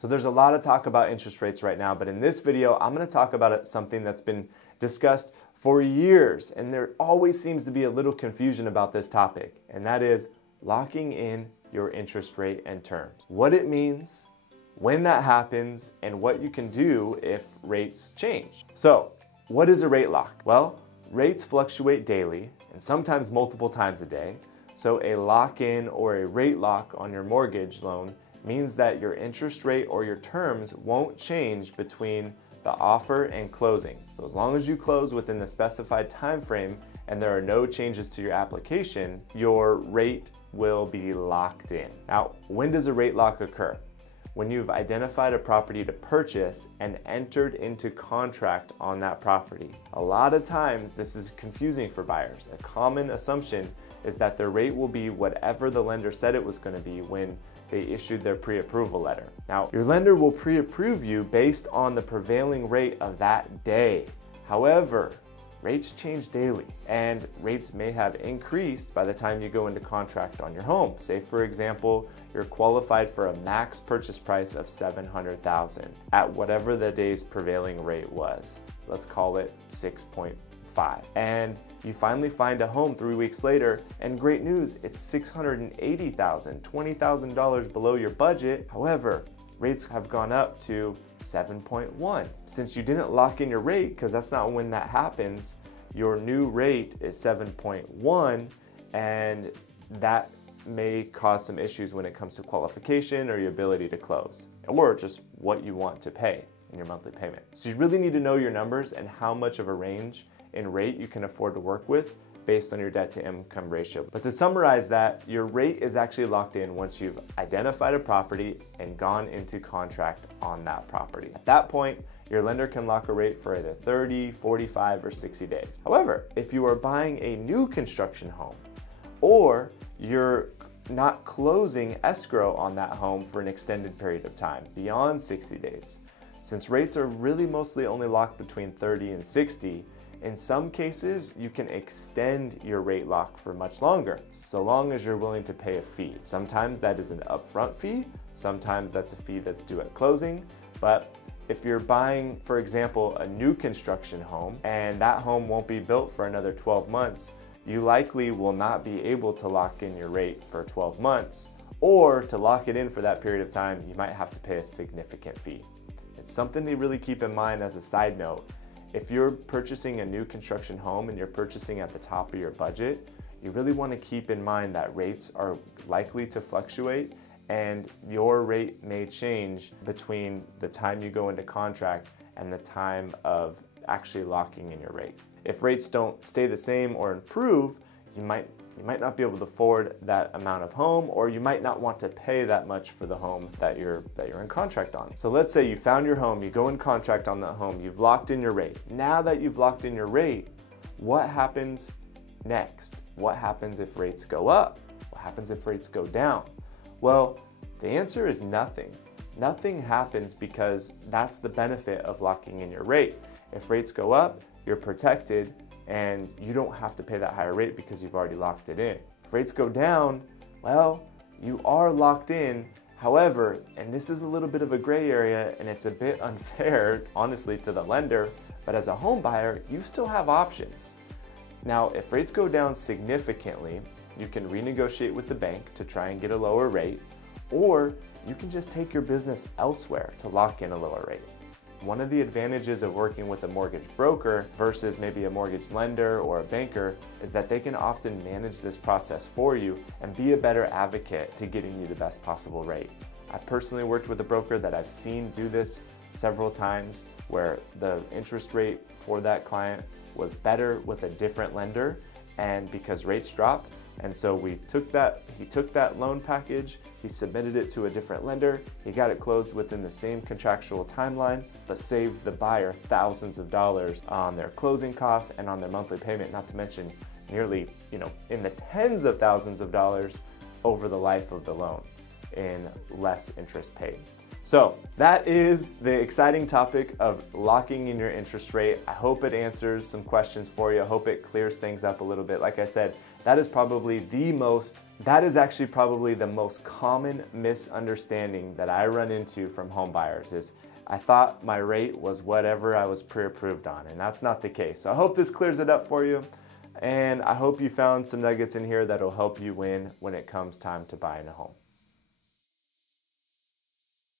So there's a lot of talk about interest rates right now, but in this video, I'm going to talk about something that's been discussed for years, and there always seems to be a little confusion about this topic, and that is locking in your interest rate and terms. What it means, when that happens, and what you can do if rates change. So, what is a rate lock? Well, rates fluctuate daily and sometimes multiple times a day. So a lock-in or a rate lock on your mortgage loan means that your interest rate or your terms won't change between the offer and closing. So as long as you close within the specified time frame and there are no changes to your application, your rate will be locked in. Now, when does a rate lock occur? When you've identified a property to purchase and entered into contract on that property. A lot of times this is confusing for buyers. A common assumption is that their rate will be whatever the lender said it was going to be when they issued their pre-approval letter. Now, your lender will pre-approve you based on the prevailing rate of that day. However, rates change daily, and rates may have increased by the time you go into contract on your home. Say, for example, you're qualified for a max purchase price of $700,000 at whatever the day's prevailing rate was. Let's call it 6.5. And you finally find a home 3 weeks later, and great news, it's $680,000, $20,000 below your budget. However, rates have gone up to 7.1. Since you didn't lock in your rate, because that's not when that happens, your new rate is 7.1, and that may cause some issues when it comes to qualification or your ability to close, or just what you want to pay in your monthly payment. So you really need to know your numbers and how much of a range in rate you can afford to work with based on your debt to income ratio. But to summarize that, your rate is actually locked in once you've identified a property and gone into contract on that property. At that point, your lender can lock a rate for either 30, 45, or 60 days. However, if you are buying a new construction home, or you're not closing escrow on that home for an extended period of time, beyond 60 days, since rates are really mostly only locked between 30 and 60, in some cases, you can extend your rate lock for much longer, so long as you're willing to pay a fee. Sometimes that is an upfront fee, sometimes that's a fee that's due at closing, but if you're buying, for example, a new construction home, and that home won't be built for another 12 months, you likely will not be able to lock in your rate for 12 months, or to lock it in for that period of time, you might have to pay a significant fee. It's something to really keep in mind as a side note. If you're purchasing a new construction home and you're purchasing at the top of your budget, you really want to keep in mind that rates are likely to fluctuate and your rate may change between the time you go into contract and the time of actually locking in your rate. If rates don't stay the same or improve, you might not be able to afford that amount of home, or you might not want to pay that much for the home that you're in contract on. So let's say you found your home, you go in contract on that home, you've locked in your rate. Now that you've locked in your rate, what happens next? What happens if rates go up? What happens if rates go down? Well, the answer is nothing. Nothing happens, because that's the benefit of locking in your rate. If rates go up, you're protected, and you don't have to pay that higher rate because you've already locked it in. If rates go down, well, you are locked in. However, and this is a little bit of a gray area, and it's a bit unfair, honestly, to the lender, but as a home buyer, you still have options. Now, if rates go down significantly, you can renegotiate with the bank to try and get a lower rate, or you can just take your business elsewhere to lock in a lower rate. One of the advantages of working with a mortgage broker versus maybe a mortgage lender or a banker is that they can often manage this process for you and be a better advocate to getting you the best possible rate. I've personally worked with a broker that I've seen do this several times, where the interest rate for that client was better with a different lender, and because rates dropped, and so he took that loan package, he submitted it to a different lender, he got it closed within the same contractual timeline, but saved the buyer thousands of dollars on their closing costs and on their monthly payment, not to mention nearly, in the tens of thousands of dollars over the life of the loan in less interest paid. So that is the exciting topic of locking in your interest rate. I hope it answers some questions for you. I hope it clears things up a little bit. Like I said, That is actually probably the most common misunderstanding that I run into from home buyers is I thought my rate was whatever I was pre-approved on, and that's not the case. So I hope this clears it up for you, and I hope you found some nuggets in here that'll help you win when it comes time to buying a home.